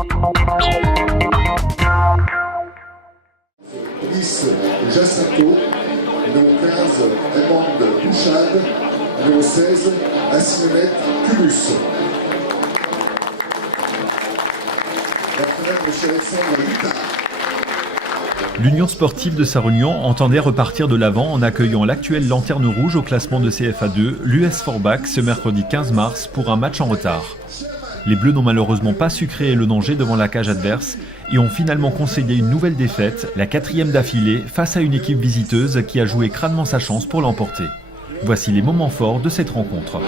Nice Jacinto, numéro 15 Raymond Bouchade, numéro 16 Assimonette Cubus. L'entraîneur M. Alexandre Littard. L'Union sportive de Sarre-Union entendait repartir de l'avant en accueillant l'actuelle lanterne rouge au classement de CFA2, l'US Forbach, ce mercredi 15 mars pour un match en retard. Les Bleus n'ont malheureusement pas su créer le danger devant la cage adverse et ont finalement concédé une nouvelle défaite, la 4e d'affilée, face à une équipe visiteuse qui a joué crânement sa chance pour l'emporter. Voici les moments forts de cette rencontre.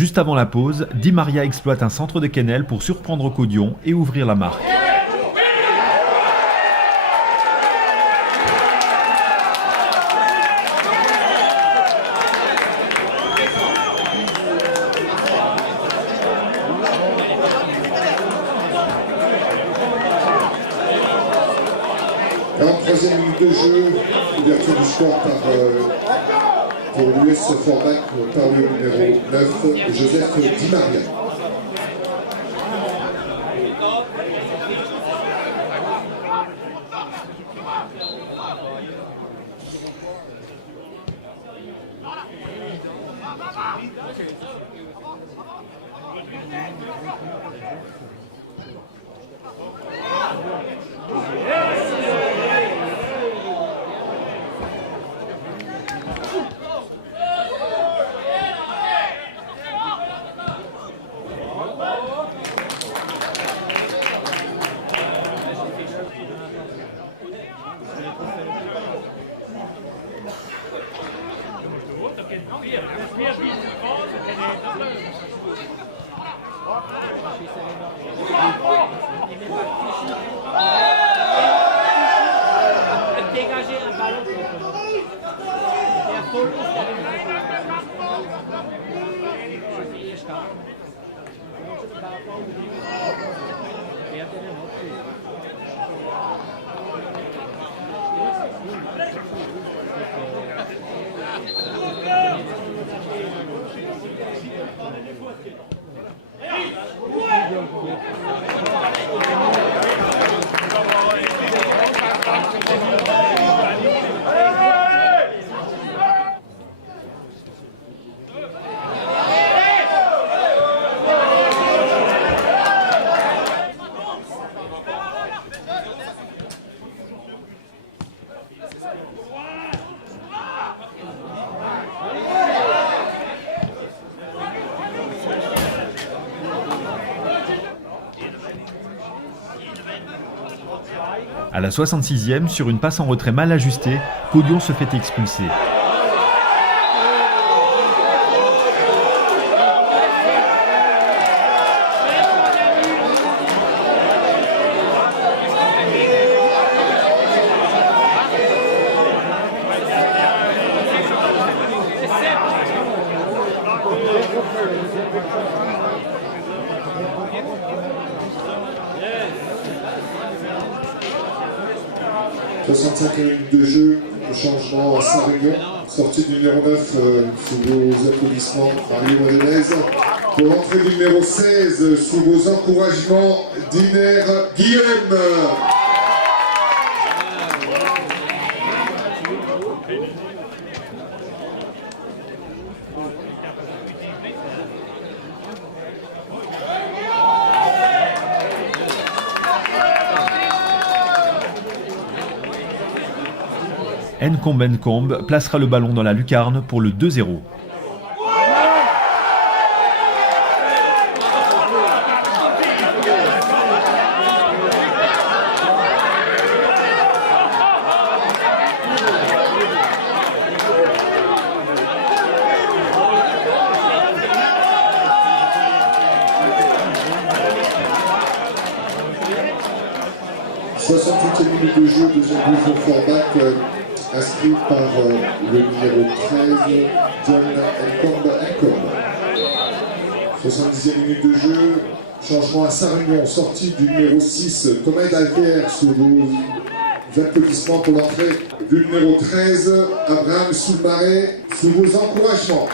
Juste avant la pause, Di Maria exploite un centre de Quesnel pour surprendre Caudion et ouvrir la marque. Alors, 3e minute de jeu, ouverture du score pour l'US Forbach par le numéro 9, Joseph Di Maria. Dégager un ballon pour À la 66e, sur une passe en retrait mal ajustée, Podion se fait expulser. « 65 minutes de jeu, le changement à Saint-Réunion, sortie du numéro 9 sous vos applaudissements, Marie Modenez. Pour l'entrée du numéro 16, sous vos encouragements, Diner Guillaume. Nkombe placera le ballon dans la lucarne pour le 2-0. « 68e minute de jeu, deuxième but pour Forbach, inscrit par le numéro 13, John Nkombe. 70e minute de jeu, changement à Saint-Réunion, sortie du numéro 6, Thomas Dalker, sous vos applaudissements pour l'entrée du numéro 13, Abraham Soumaré, sous vos encouragements.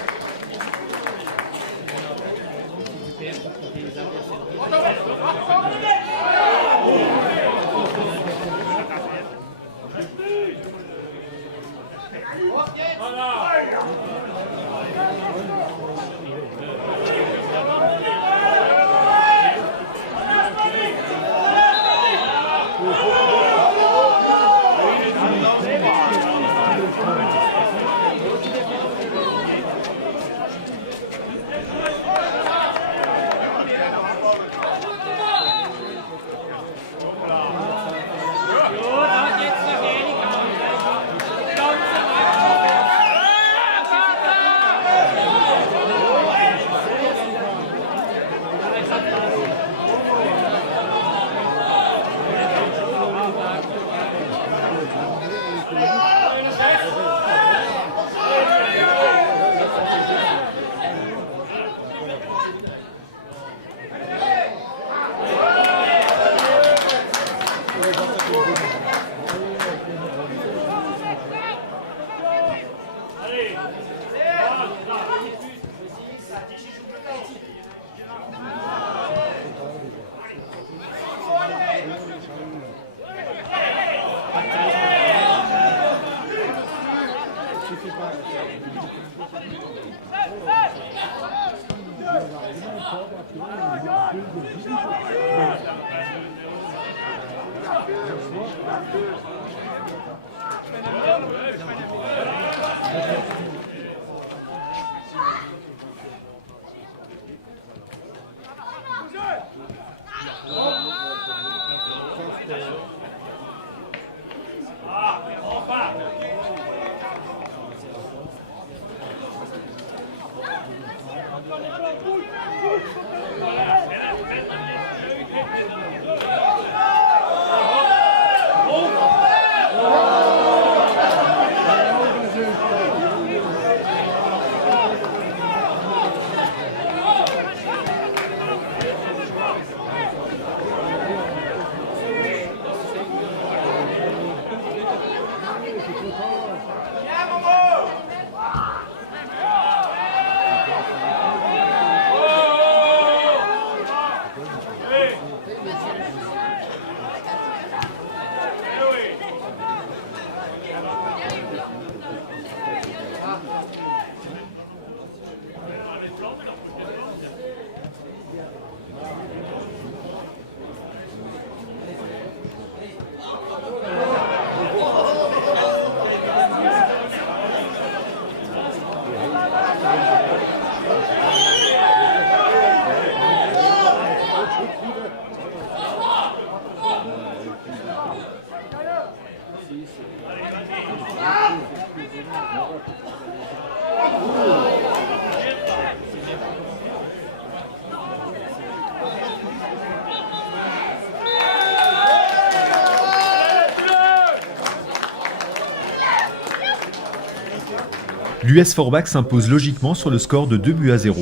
L'US Forbach s'impose logiquement sur le score de 2-0.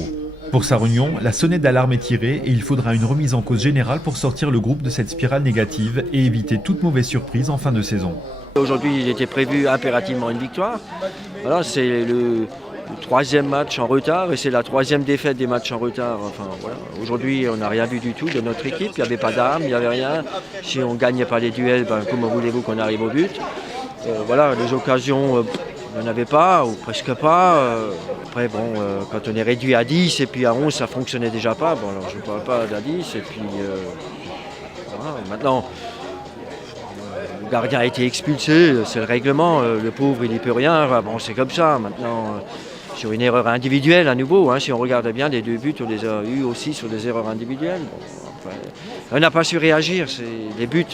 Pour Sarre-Union, la sonnette d'alarme est tirée et il faudra une remise en cause générale pour sortir le groupe de cette spirale négative et éviter toute mauvaise surprise en fin de saison. Aujourd'hui, il était prévu impérativement une victoire. Voilà, c'est le troisième match en retard et c'est la troisième défaite des matchs en retard. Enfin, voilà. Aujourd'hui, on n'a rien vu du tout de notre équipe. Il n'y avait pas d'armes, il n'y avait rien. Si on ne gagnait pas les duels, comment voulez-vous qu'on arrive au but ? Voilà, les occasions, il n'y en avait pas ou presque pas. Après, quand on est réduit à 10 et puis à 11, ça ne fonctionnait déjà pas. Bon, alors je ne parle pas d'à 10 et puis voilà. Maintenant, le gardien a été expulsé, c'est le règlement. Le pauvre, il n'y peut rien. Bon, c'est comme ça. Maintenant, sur une erreur individuelle à nouveau, si on regarde bien, les 2 buts, on les a eus aussi sur des erreurs individuelles. On n'a pas su réagir. Les buts,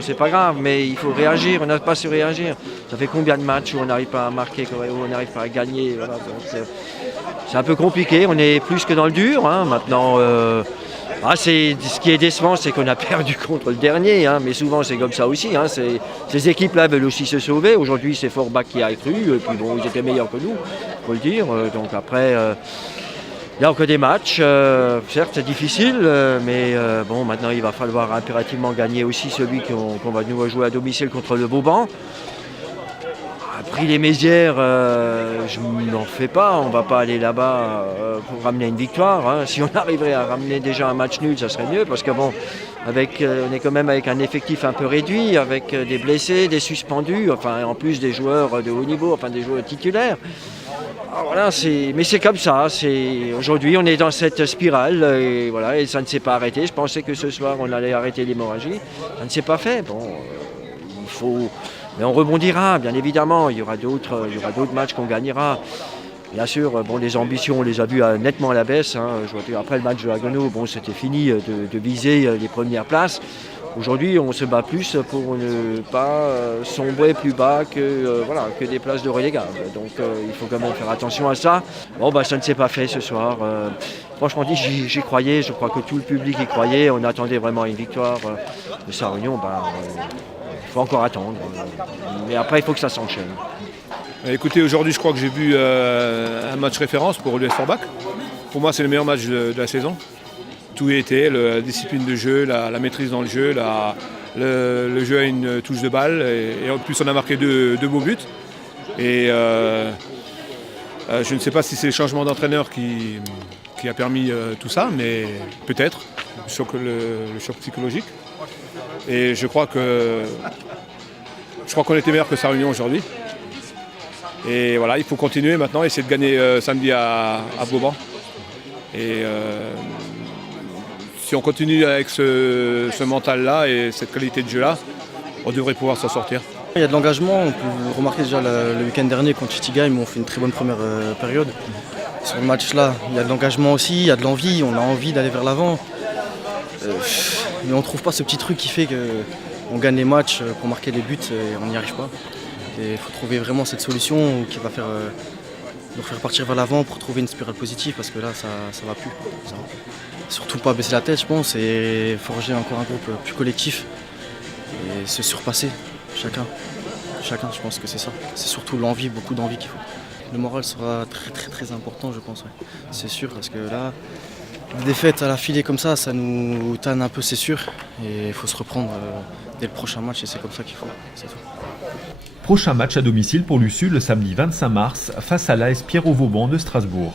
c'est pas grave, mais il faut réagir. On n'a pas su réagir. Ça fait combien de matchs où on n'arrive pas à marquer, où on n'arrive pas à gagner. Voilà, donc, c'est un peu compliqué. On est plus que dans le dur. Maintenant, ce qui est décevant, c'est qu'on a perdu contre le dernier. Mais souvent, c'est comme ça aussi. Ces équipes-là veulent aussi se sauver. Aujourd'hui, c'est Forbach qui a cru. Et puis ils étaient meilleurs que nous, il faut le dire. Donc après... il n'y a encore des matchs, certes c'est difficile, mais maintenant il va falloir impérativement gagner aussi celui qu'on va nous jouer à domicile contre le Vauban. Après les Mézières, je n'en fais pas, on ne va pas aller là-bas pour ramener une victoire. Si on arriverait à ramener déjà un match nul, ça serait mieux, parce que on est quand même avec un effectif un peu réduit, avec des blessés, des suspendus, en plus des joueurs de haut niveau, des joueurs titulaires. Voilà, mais c'est comme ça. Aujourd'hui, on est dans cette spirale et ça ne s'est pas arrêté. Je pensais que ce soir, on allait arrêter l'hémorragie. Ça ne s'est pas fait. Mais on rebondira, bien évidemment. Il y aura d'autres matchs qu'on gagnera. Bien sûr, les ambitions, on les a vues nettement à la baisse. Après le match de Haguenau, c'était fini de viser les premières places. Aujourd'hui, on se bat plus pour ne pas sombrer plus bas que des places de relégables. Donc il faut quand même faire attention à ça. Ça ne s'est pas fait ce soir. Franchement dit, j'y croyais. Je crois que tout le public y croyait. On attendait vraiment une victoire de Sarre-Union. Il faut encore attendre. Mais après, il faut que ça s'enchaîne. Écoutez, aujourd'hui, je crois que j'ai vu un match référence pour l'US Forbach. Pour moi, c'est le meilleur match de la saison. Tout était, la discipline de jeu, la maîtrise dans le jeu, le jeu à une touche de balle. Et en plus, on a marqué deux beaux buts. Et je ne sais pas si c'est le changement d'entraîneur qui a permis tout ça, mais peut-être, le choc psychologique. Et je crois qu'on était meilleur que Sarre-Union aujourd'hui. Et voilà, il faut continuer maintenant, essayer de gagner samedi à Vauban. Et si on continue avec ce mental-là et cette qualité de jeu-là, on devrait pouvoir s'en sortir. Il y a de l'engagement, on peut remarquer déjà le week-end dernier contre Chitigaim, on fait une très bonne première période. Sur le match-là, il y a de l'engagement aussi, il y a de l'envie, on a envie d'aller vers l'avant. Mais on ne trouve pas ce petit truc qui fait qu'on gagne les matchs pour marquer les buts et on n'y arrive pas. Il faut trouver vraiment cette solution qui va nous faire partir vers l'avant pour trouver une spirale positive, parce que là ça va plus. Surtout pas baisser la tête, je pense, et forger encore un groupe plus collectif et se surpasser chacun, je pense que c'est ça. C'est surtout l'envie, beaucoup d'envie qu'il faut. Le moral sera très très très important, je pense, ouais. C'est sûr, parce que là, les défaites à la filée comme ça nous tanne un peu, c'est sûr, et il faut se reprendre dès le prochain match, et c'est comme ça qu'il faut, c'est tout. Prochain match à domicile pour l'USU le samedi 25 mars face à l'AS Pierre-au-Vauban de Strasbourg.